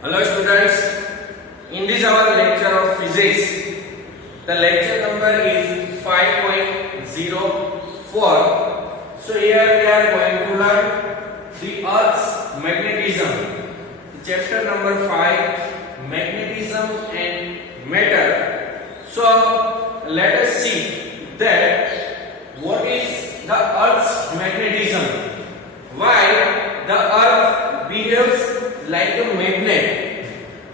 Hello students, in this our lecture of physics, the lecture number is 5.04. So here we are going to learn the Earth's magnetism. Chapter number 5, magnetism and matter. So let us see that what is the Earth's magnetism, why the Earth behaves like a magnet,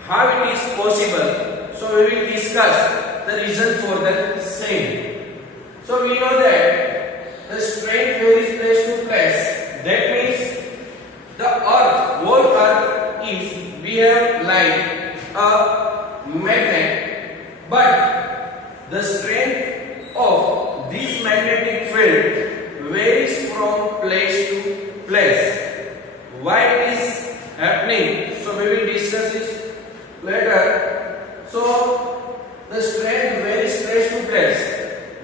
how it is possible. So we will discuss the reason for the same. So we know that the strength varies place to place. That means the Earth, whole Earth is behave like a magnet, but the strength of this magnetic field varies from place to place. Why it is happening? So we will discuss this later. So the strength varies place to place.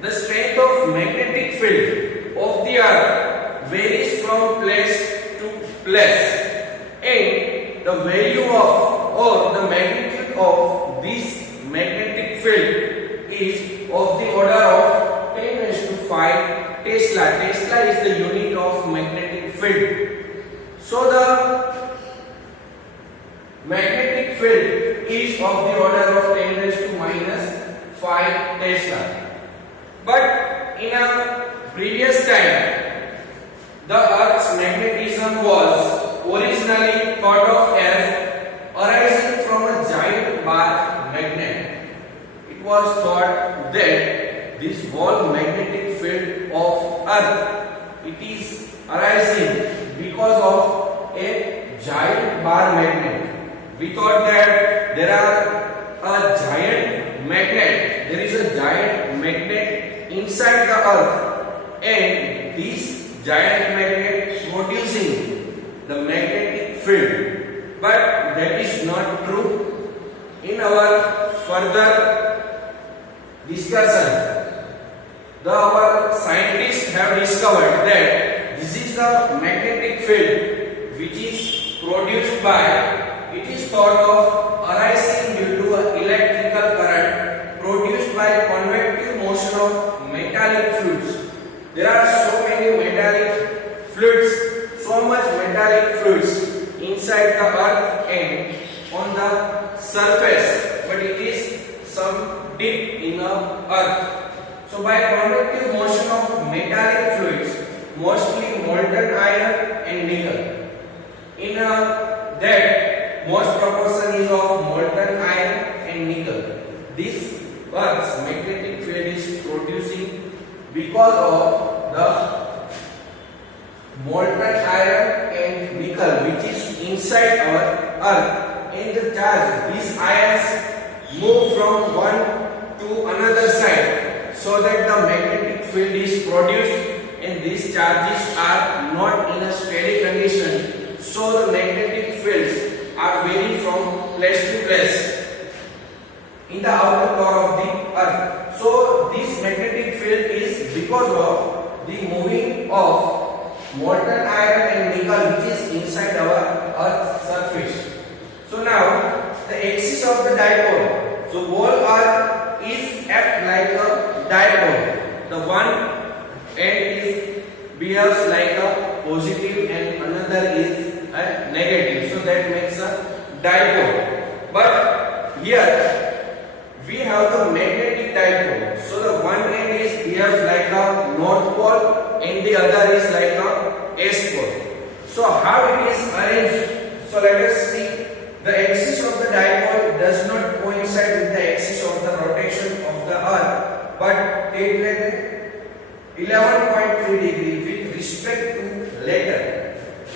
The strength of magnetic field of the Earth varies from place to place, and the value of or the magnitude of this magnetic field is of the order of 10⁵ Tesla. Tesla is the unit of magnetic field. So the magnetic field is of the order of 10⁻⁵ Tesla. But in a previous time, the Earth's magnetism was originally thought of as arising from a giant bar magnet. It was thought that this whole magnetic field of Earth, it is arising because of a giant bar magnet. We thought that there is a giant magnet inside the Earth, and this giant magnet producing the magnetic field. But that is not true. In our further discussion, our scientists have discovered that this is the magnetic field which is produced by, it is thought of arising due to an electrical current produced by convective motion of metallic fluids. There are so many metallic fluids, so much metallic fluids inside the Earth and on the surface, but it is some deep in the Earth. So by convective motion of metallic fluids, mostly molten iron and nickel, in that most proportion is of molten iron and nickel. This Earth's magnetic field is producing because of the molten iron and nickel which is inside our Earth, and the charge, these ions move from one to another side so that the magnetic field is produced, and these charges are not in a steady condition, so the magnetic fields are vary from place to place in the outer core of the Earth. So this magnetic field is because of the moving of molten iron and nickel which is inside our Earth's surface. So now the axis of the dipole, so whole Earth is act like a dipole. The one end is behaves like a positive and another is a negative, so that makes a dipole. But here we have the magnetic dipole. So the one end is behaves like a north pole and the other is like a s pole. So how it is arranged? So let us see. The axis of the dipole does not coincide with the axis of the rotation of the Earth, but it is 11.3 degree with respect to later.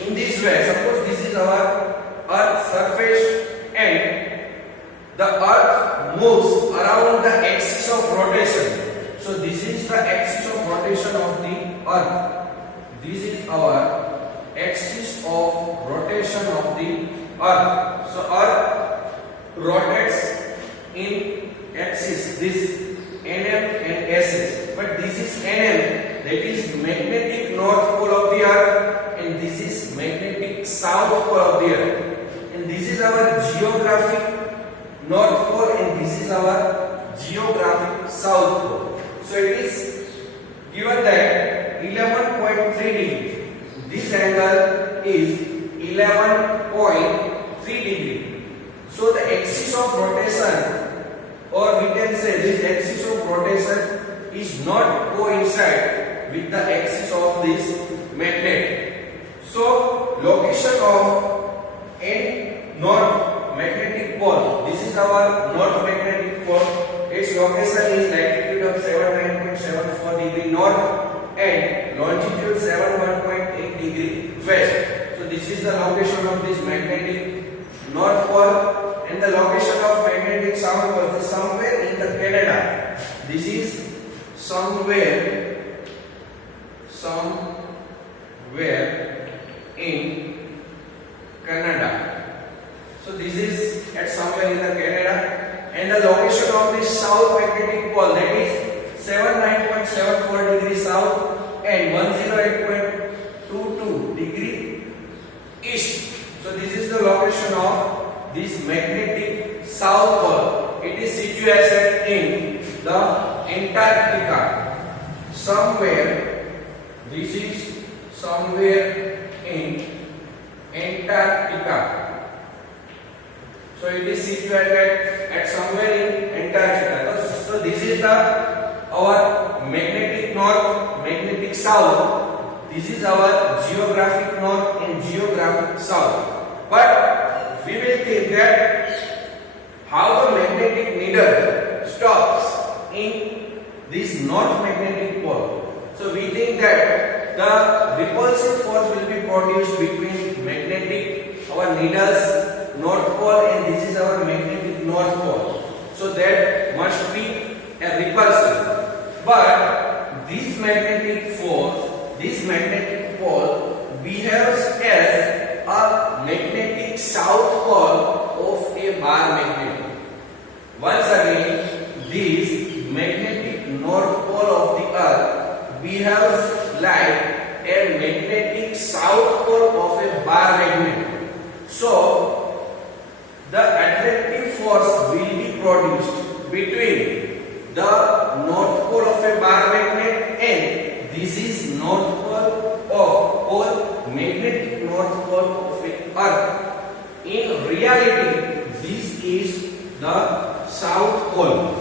In this way, suppose this is our Earth's surface and the Earth moves around the axis of rotation. So this is the axis of rotation of the Earth. This is our axis of rotation of the Earth. So Earth rotates in axis, this NM and SS. But this is NM, that is magnetic north pole of the Earth, and this is magnetic south pole of the Earth. And this is our geography. south pole. So it is given that 11.3 degree. This angle is 11.3 degree. So the axis of rotation, or we can say this axis of rotation is not coincide with the axis of this magnet. So location of N north magnetic pole. This is our north magnetic pole. Its location is latitude of 79.74 degree north and longitude 71.8 degree west. So this is the location of this magnetic north pole, and the location of magnetic south pole is somewhere in the Canada. This is somewhere in Canada. So this is at somewhere in the Canada, and the location of this south magnetic pole, that is 79.74 degree south and 108.22 degree east. So this is the location of this magnetic south pole. It is situated in the Antarctica. This is somewhere in Antarctica. So it is situated at somewhere in Antarctica. So this is our magnetic north, magnetic south. This is our geographic north and geographic south. But we will think that how the magnetic needle stops in this north magnetic pole. So we think that the repulsive force will be produced between magnetic, our needle's north pole, and this is our magnetic north pole. So that must be a repulsive. But this magnetic force, this magnetic pole behaves as a magnetic south pole of a bar magnet. Once again, this magnetic north pole of the earth behaves like a magnetic south pole of a bar magnet. So the attractive force will be produced between the north pole of a bar magnet, and this is north pole magnetic north pole of a earth. In reality, this is the south pole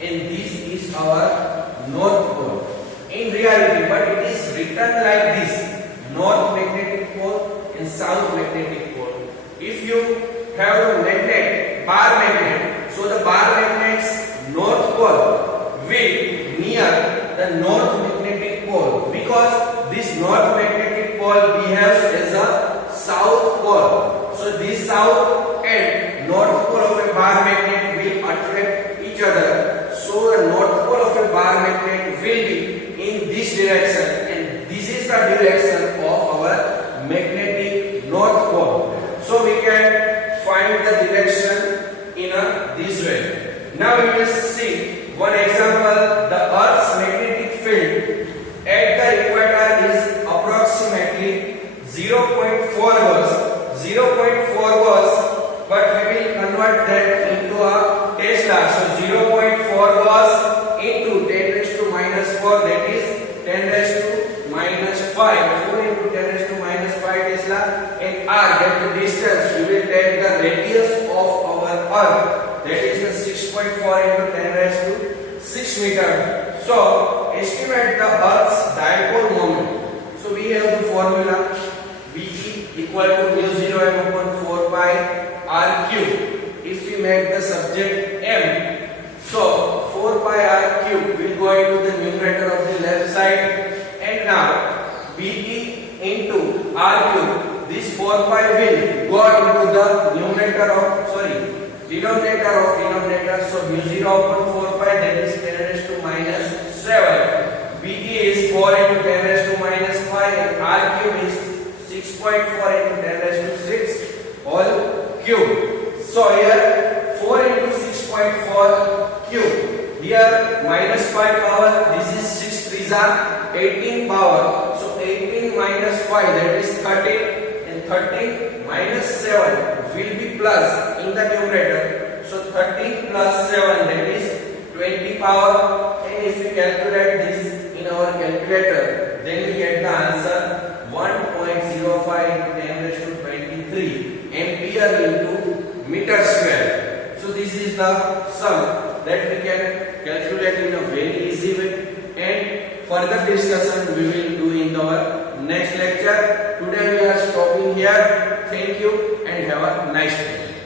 and this is our north pole. In reality, but it is written like this: north magnetic pole and south magnetic pole. If you have a magnet, bar magnet, so the bar magnet's north pole will near the north magnetic pole, because this north magnetic pole behaves as a south pole. So this south and north pole of a bar magnet will attract each other. So the north pole of a bar magnet will be in this direction, and this is the direction of our magnetic north pole. So we can find the direction in this way. Now we will see one example. The Earth's magnetic field at the equator is approximately 0.4 volts. 0.4 volts, but we will convert that into a Tesla. So 0.4 volts into 10 raised to minus 4, that is 10 raised to minus 5. 4 into 10 raised to minus 5 Tesla, and R, that the distance, we will take the radius of our Earth, that is the 6.4 into 10 raised to 6 meter. So estimate the Earth's dipole moment. So we have the formula Vg equal to mu 0 m upon 4 pi r cube. If we make the subject m, so 4 pi r cube will go into the numerator of the left side, and now Vg into r cube, this 4 pi will go into the numerator of, denominator of denominator. So mu 0 upon 4 pi, that is 10 raised to minus 7. Vg is 4 into 10 raised to minus 5, and r cube is 6.4 into 10 raised to 6 whole cube. So here 4 into 6.4 cube. Here minus 5 power, this is 6 3s are 18 power. So 18 minus 5, that is 13, and 13 minus 7 will be plus in the numerator. So 13 plus 7, that is 25. power, and if we calculate this in our calculator, then we get the answer 1.05 into 10 raised to 23 ampere into meter square. So this is the sum that we can calculate in a very easy way, and further discussion we will do in our next lecture. Today we are stopping here. Thank you and have a nice day.